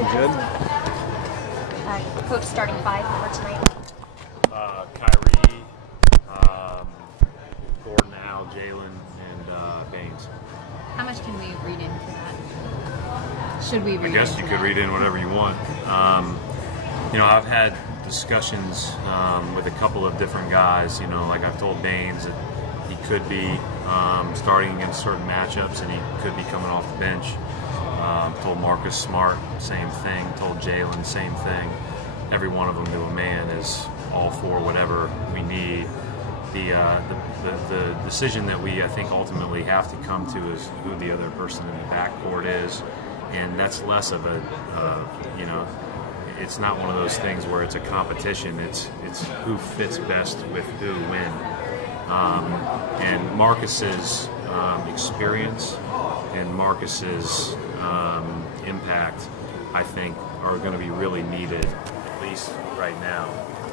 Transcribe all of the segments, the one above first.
Good. Coach, starting five for tonight. Kyrie, Gordon, Al, Jalen, and Baines. How much can we read into that? Should we read I guess into you could that? read in whatever you want. You know, I've had discussions with a couple of different guys. You know, like I've told Baines that he could be starting against certain matchups and he could be coming off the bench. Told Marcus Smart, same thing. Told Jalen, same thing. Every one of them to a man is all for whatever we need. The decision that we, I think, ultimately have to come to is who the other person in the backcourt is, and that's less of a, you know, it's not one of those things where it's a competition. It's who fits best with who when. And Marcus's experience and Marcus's impact, I think, are going to be really needed, at least right now,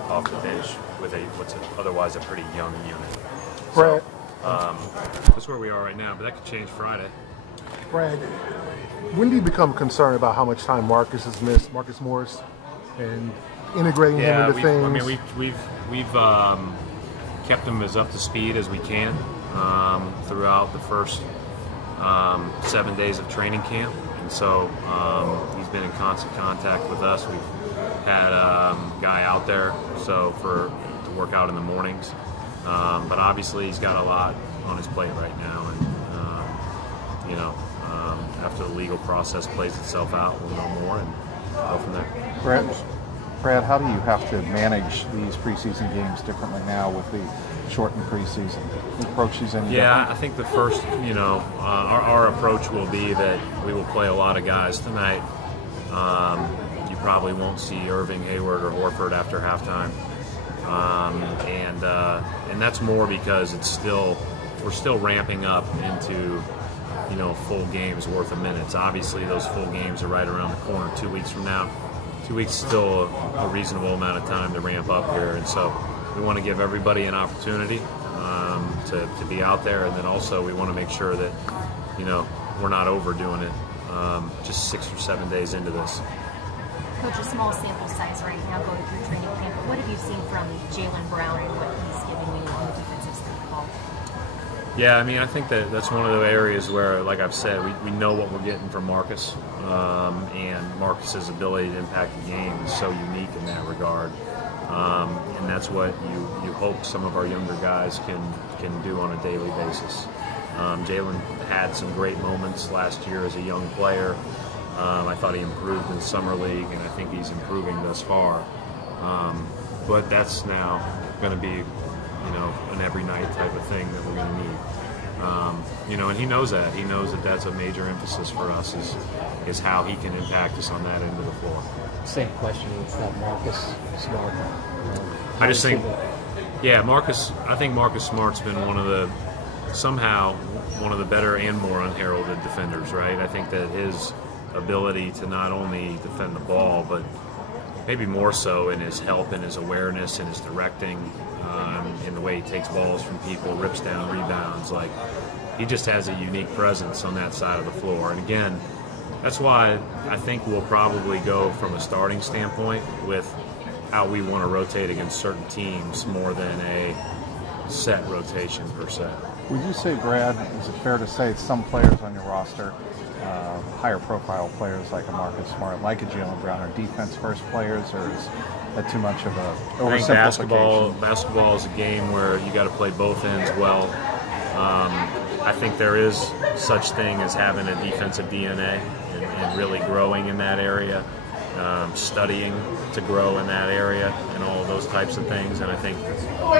off the bench with what's otherwise a pretty young unit. Brad, So, that's where we are right now, but that could change Friday. Brad, when do you become concerned about how much time Marcus has missed, Marcus Morris, and integrating him into things? I mean, we've kept him as up to speed as we can throughout the first 7 days of training camp, and so he's been in constant contact with us. We've had a guy out there to work out in the mornings, but obviously he's got a lot on his plate right now, and you know, after the legal process plays itself out, we'll know more and go from there. Brad, how do you have to manage these preseason games differently now with the shortened preseason? Do you approach these any different? I think the first, you know, our approach will be that we will play a lot of guys tonight. You probably won't see Irving, Hayward, or Horford after halftime, and that's more because we're still ramping up into, you know, full games worth of minutes. Obviously, those full games are right around the corner 2 weeks from now. 2 weeks is still a reasonable amount of time to ramp up here, and so we want to give everybody an opportunity to be out there, and then also we want to make sure that, you know, we're not overdoing it just 6 or 7 days into this. Coach, a small sample size right now going through training camp, but what have you seen from Jalen Brown and what he's giving you on the defensive side of the ball? Yeah, I mean, I think that's one of the areas where, like I've said, we know what we're getting from Marcus, and Marcus's ability to impact the game is so unique in that regard, and that's what you hope some of our younger guys can do on a daily basis. Jalen had some great moments last year as a young player. I thought he improved in Summer League, and I think he's improving thus far. But that's now going to be, you know, an every night type of thing that we're going to need. You know, and he knows that. He knows that that's a major emphasis for us is how he can impact us on that end of the floor. Same question with that Marcus Smart. I just think, yeah, I think Marcus Smart's been somehow one of the better and more unheralded defenders, right? I think that his ability to not only defend the ball, but maybe more so in his help and his awareness and his directing, in the way he takes balls from people, rips down rebounds. Like, he just has a unique presence on that side of the floor. And again, that's why I think we'll probably go from a starting standpoint with how we want to rotate against certain teams more than a set rotation per se. Would you say, Brad, is it fair to say some players on your roster, higher profile players like a Marcus Smart, like a Jalen Brown, are defense-first players, or is that too much of a oversimplification? Basketball is a game where you got to play both ends well. I think there is such thing as having a defensive DNA and really growing in that area, studying to grow in that area, and all of those types of things. And I think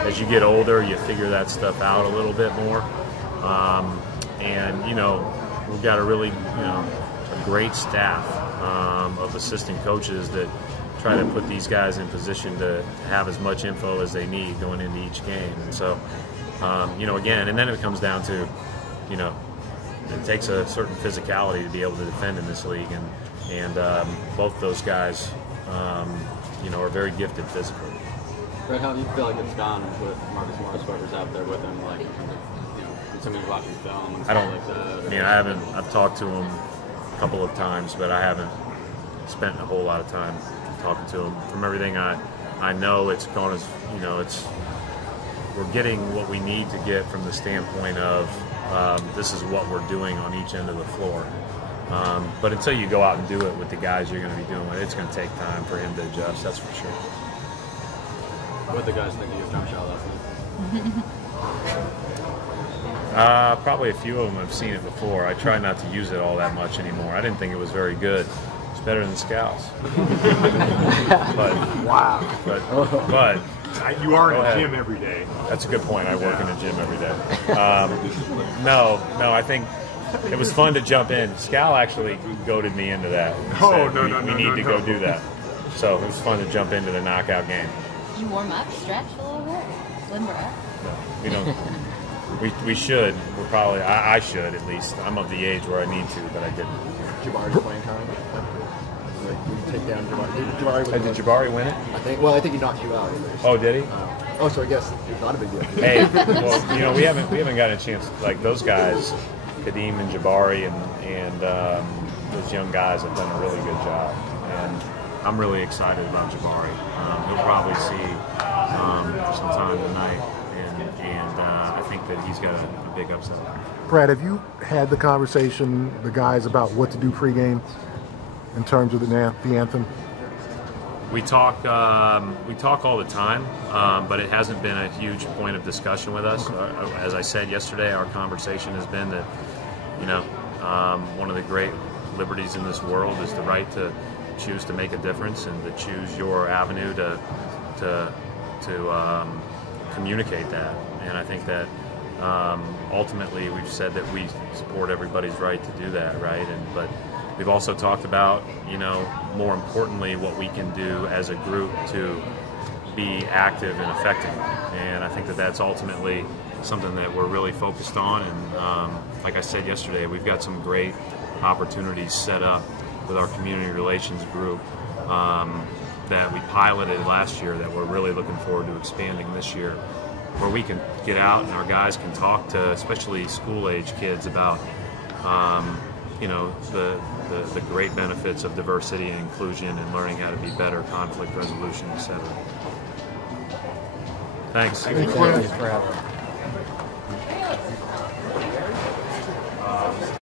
as you get older, you figure that stuff out a little bit more. And you know, we've got a really, you know, a great staff of assistant coaches that try to put these guys in position to have as much info as they need going into each game. And so, you know, again, and then it comes down to, you know, it takes a certain physicality to be able to defend in this league, and both those guys, you know, are very gifted physically. Brett, how do you feel like it's gone with Marcus Morris, whoever's out there with him, like, you know, when somebody's watching film and stuff like that? I mean, I've talked to him a couple of times, but I haven't spent a whole lot of time talking to them. From everything I know, it's going as, you know, we're getting what we need to get from the standpoint of this is what we're doing on each end of the floor. But until you go out and do it with the guys you're going to be doing it, it's going to take time for him to adjust, that's for sure. What did the guys think of your jump shot last night? Probably a few of them have seen it before. I try not to use it all that much anymore. I didn't think it was very good. It's better than Scouts. But Wow. But You are in the gym every day. that's a good point. I work in a gym every day. No, I think it was fun to jump in. Scal actually goaded me into that. Oh, Said, no, we need to go do that. So it was fun to jump into the knockout game. You warm up, stretch a little bit, limber up. No, we don't. We should. We're probably. I should at least. I'm of the age where I need to, but I didn't. Jabari's playing time. Like, you take down Jabari. Did Jabari win it? I think he knocked you out. Oh, did he? So I guess it's not a big deal. Hey, well, you know, we haven't gotten a chance. Like those guys, Kadeem and Jabari and those young guys have done a really good job, and I'm really excited about Jabari. He'll probably see sometime tonight, and I think that he's got a big upside. Brad, have you had the conversation, the guys, about what to do pregame in terms of the anthem? We talk all the time, but it hasn't been a huge point of discussion with us. As I said yesterday, our conversation has been that, you know, one of the great liberties in this world is the right to choose to make a difference and to choose your avenue to communicate that. And I think that ultimately we've said that we support everybody's right to do that, right? But we've also talked about, you know, more importantly, what we can do as a group to be active and effective. And I think that that's ultimately something that we're really focused on. And like I said yesterday, we've got some great opportunities set up with our community relations group that we piloted last year that we're really looking forward to expanding this year, where we can get out and our guys can talk to especially school-age kids about you know, the great benefits of diversity and inclusion and learning how to be better, conflict resolution, etc. Thanks. Thanks, Thanks for having me.